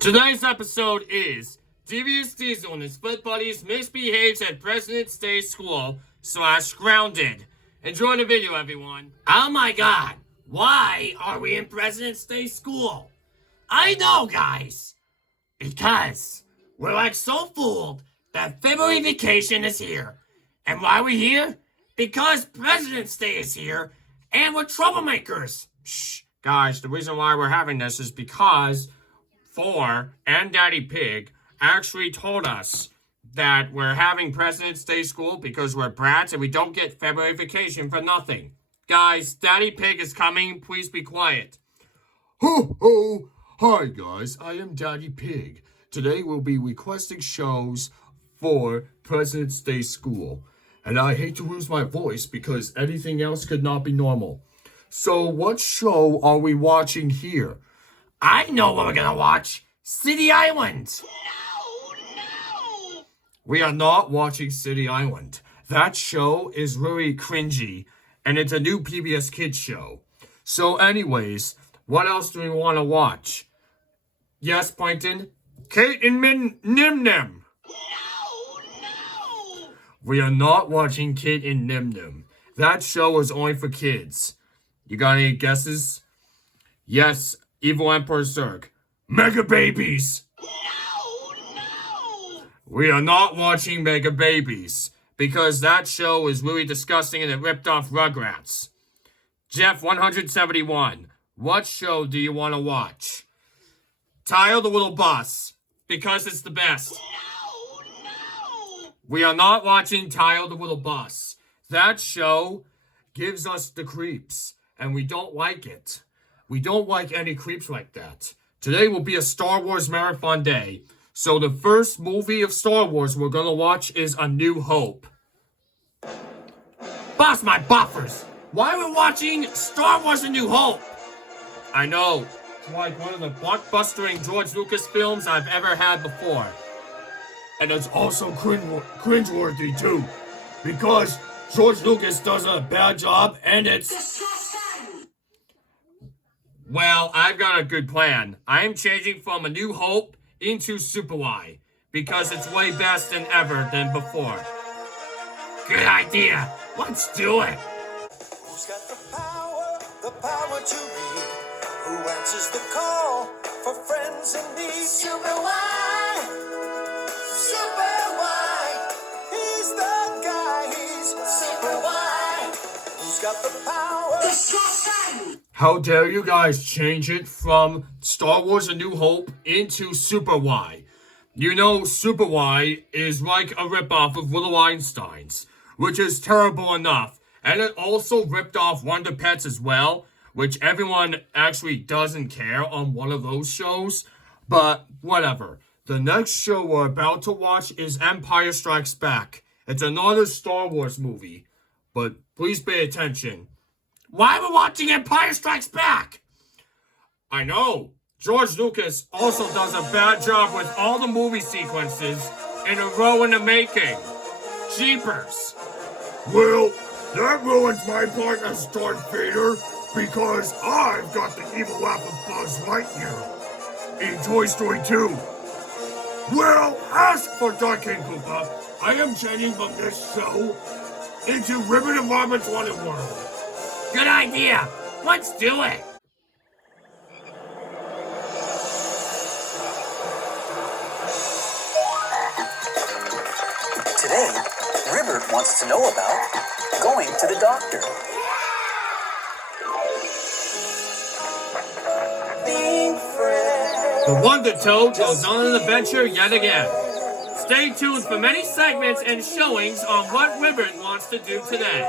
Today's episode is Devious Diesel and his split buddies misbehaves at President's Day School / grounded. Enjoy the video, everyone. Oh my god, why are we in President's Day School? I know, guys. Because we're like so fooled that February vacation is here. And why are we here? Because President's Day is here and we're troublemakers. Shh, guys, the reason why we're having this is because Thor and Daddy Pig actually told us that we're having President's Day School because we're brats and we don't get February vacation for nothing. Guys, Daddy Pig is coming. Please be quiet. Ho ho! Hi guys, I am Daddy Pig. Today we'll be requesting shows for President's Day School. And I hate to lose my voice because anything else could not be normal. So what show are we watching here? I know what we're gonna watch. City Island. No! We are not watching City Island. That show is really cringy, and it's a new PBS Kids show. So anyways, what else do we want to watch? Yes, Plankton? Kate and Nim Nim. No! We are not watching Kate and Nim Nim. That show is only for kids. You got any guesses? Yes, Evil Emperor Zurg. Mega Babies! No! We are not watching Mega Babies, because that show is really disgusting and it ripped off Rugrats. Jeff 171, what show do you want to watch? Tile the Little Bus, because it's the best. No! We are not watching Tile the Little Bus. That show gives us the creeps, and we don't like it. We don't like any creeps like that. Today will be a Star Wars marathon day. So the first movie of Star Wars we're gonna watch is A New Hope. Boss my buffers! Why are we watching Star Wars A New Hope? I know. It's like one of the blockbustering George Lucas films I've ever had before. And it's also cringeworthy too. Because George Lucas does a bad job and it's... Well, I've got a good plan. I am changing from A New Hope into Super Y, because it's way best than ever than before. Good idea. Let's do it. Who's got the power to lead? Who answers the call for friends in need? Super Y, Super Y. He's the guy, he's Super Y. Who's got the power? How dare you guys change it from Star Wars A New Hope into Super Y? You know, Super Y is like a ripoff of Little Einsteins, which is terrible enough. And it also ripped off Wonder Pets as well, which everyone actually doesn't care on one of those shows. But whatever. The next show we're about to watch is Empire Strikes Back. It's another Star Wars movie. But please pay attention. Why are we watching Empire Strikes Back? I know. George Lucas also does a bad job with all the movie sequences in a row in the making. Jeepers. Well, that ruins my part as Darth Vader, because I've got the evil laugh of Buzz Lightyear in Toy Story 2. Well, ask for Dark King Koopa. I am changing from this show into Ribbit and World. Good idea. Let's do it. Today, Ribbit wants to know about going to the doctor. The Wonder Toad goes on an adventure yet again. Stay tuned for many segments and showings on what Ribbit wants to do today.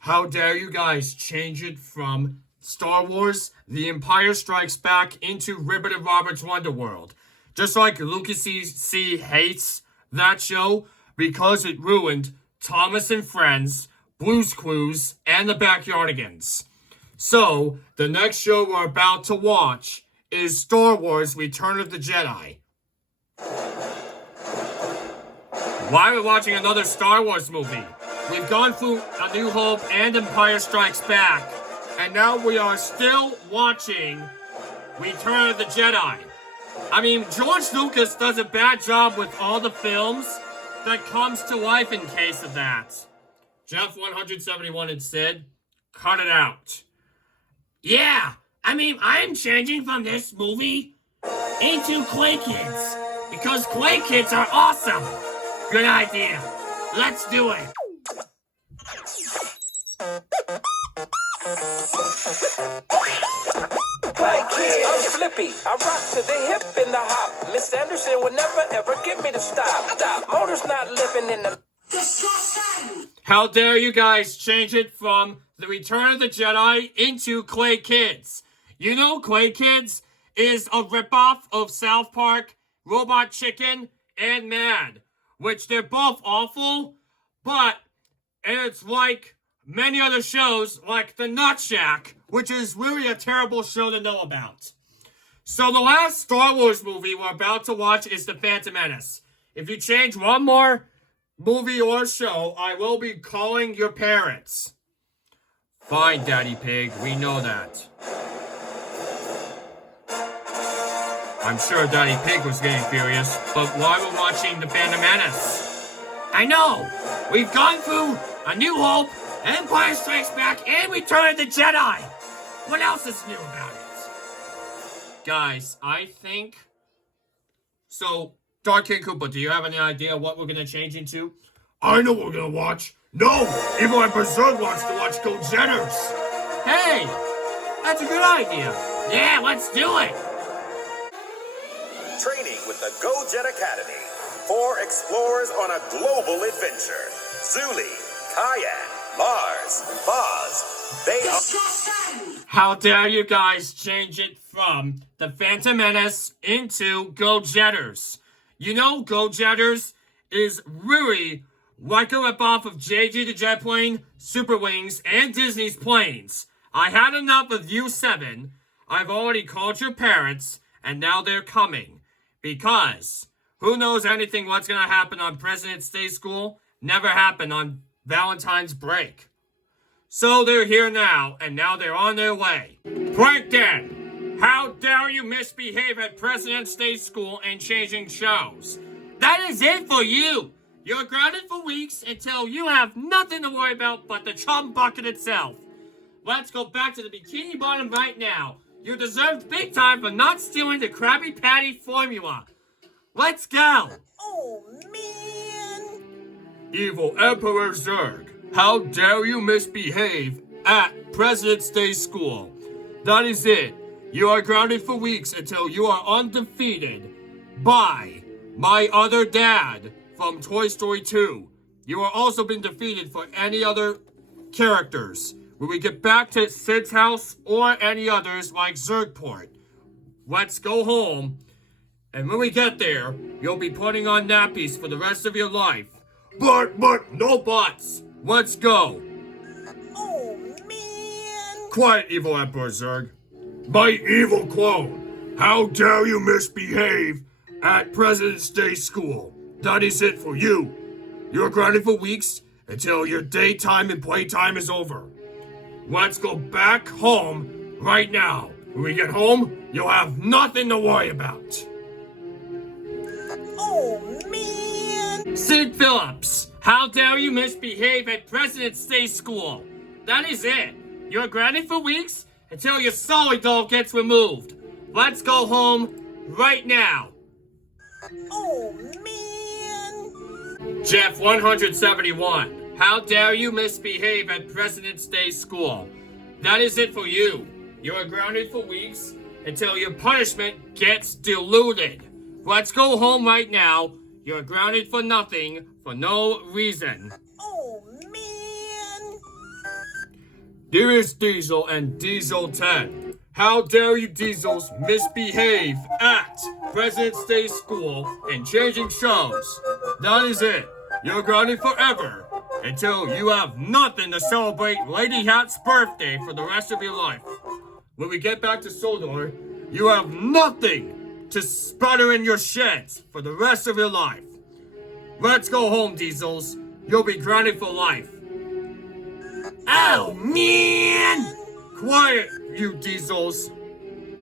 How dare you guys change it from Star Wars, The Empire Strikes Back into Ribbit and Robert's Wonderworld. Just like Lucas C. hates that show because it ruined Thomas and Friends, Blue's Clues, and the Backyardigans. So, the next show we're about to watch is Star Wars Return of the Jedi. Why are we watching another Star Wars movie? We've gone through A New Hope and Empire Strikes Back. And now we are still watching Return of the Jedi. I mean, George Lucas does a bad job with all the films that comes to life in case of that. Jeff 171 and Sid, cut it out. Yeah, I mean, I'm changing from this movie into Quay Kids. Because Quay Kids are awesome. Good idea. Let's do it. I'm flippy. I rock to the hip and the hop. Miss Anderson would never ever get me to stop. Motor's not living in the... How dare you guys change it from the Return of the Jedi into Quay Kids? You know Quay Kids is a ripoff of South Park, Robot Chicken, and Mad, which they're both awful, but it's like many other shows like The Nut Shack, which is really a terrible show to know about. So the last Star Wars movie we're about to watch is The Phantom Menace. If you change one more movie or show, I will be calling your parents. Fine, Daddy Pig, we know that. I'm sure Daddy Pig was getting furious, but why we're watching The Phantom Menace? I know. We've gone through A New Hope, Empire Strikes Back, and Return of the Jedi. What else is new about it? Guys, I think... So, Dark King Koopa, do you have any idea what we're gonna change into? I know what we're gonna watch. No! Evil Emperor Zurg wants to watch Go Jetters. Hey, that's a good idea. Yeah, let's do it. Training with the Go Jet Academy. 4 explorers on a global adventure. Zuli, Kayak, Mars, Boz. They are... How dare you guys change it from The Phantom Menace into Go Jetters? You know Go Jetters is really like a ripoff of JG the Jet Plane, Super Wings, and Disney's Planes. I had enough of you 7. I've already called your parents, and now they're coming. Because who knows anything what's gonna happen on President's Day School? Never happened on Valentine's break. So they're here now, and now they're on their way. Plankton, how dare you misbehave at President's Day School and changing shows? That is it for you. You're grounded for weeks until you have nothing to worry about but the chum bucket itself. Let's go back to the Bikini Bottom right now. You deserved big time for not stealing the Krabby Patty formula. Let's go. Oh, man. Evil Emperor Zurg, how dare you misbehave at President's Day School? That is it. You are grounded for weeks until you are undefeated by my other dad from Toy Story 2. You are also been defeated for any other characters. When we get back to Sid's house or any others like Zurgport, let's go home. And when we get there, you'll be putting on nappies for the rest of your life. But, no buts. Let's go. Oh, man. Quiet, evil Emperor Zurg. My evil clone, how dare you misbehave at President's Day School? That is it for you. You're grounded for weeks until your daytime and playtime is over. Let's go back home right now. When we get home, you'll have nothing to worry about. Oh, man. Sid Phillips, how dare you misbehave at President's Day School? That is it. You're grounded for weeks until your solid doll gets removed. Let's go home right now. Oh, man. Jeff 171, how dare you misbehave at President's Day School? That is it for you. You are grounded for weeks until your punishment gets diluted. Let's go home right now. You're grounded for nothing, for no reason. Oh, man. Devious Diesel and Diesel 10. How dare you Diesels misbehave at President's Day School and changing shows? That is it. You're grounded forever until you have nothing to celebrate Lady Hat's birthday for the rest of your life. When we get back to Sodor, you have nothing to sputter in your sheds for the rest of your life. Let's go home, Diesels. You'll be grounded for life. Oh, man! Quiet, you diesels!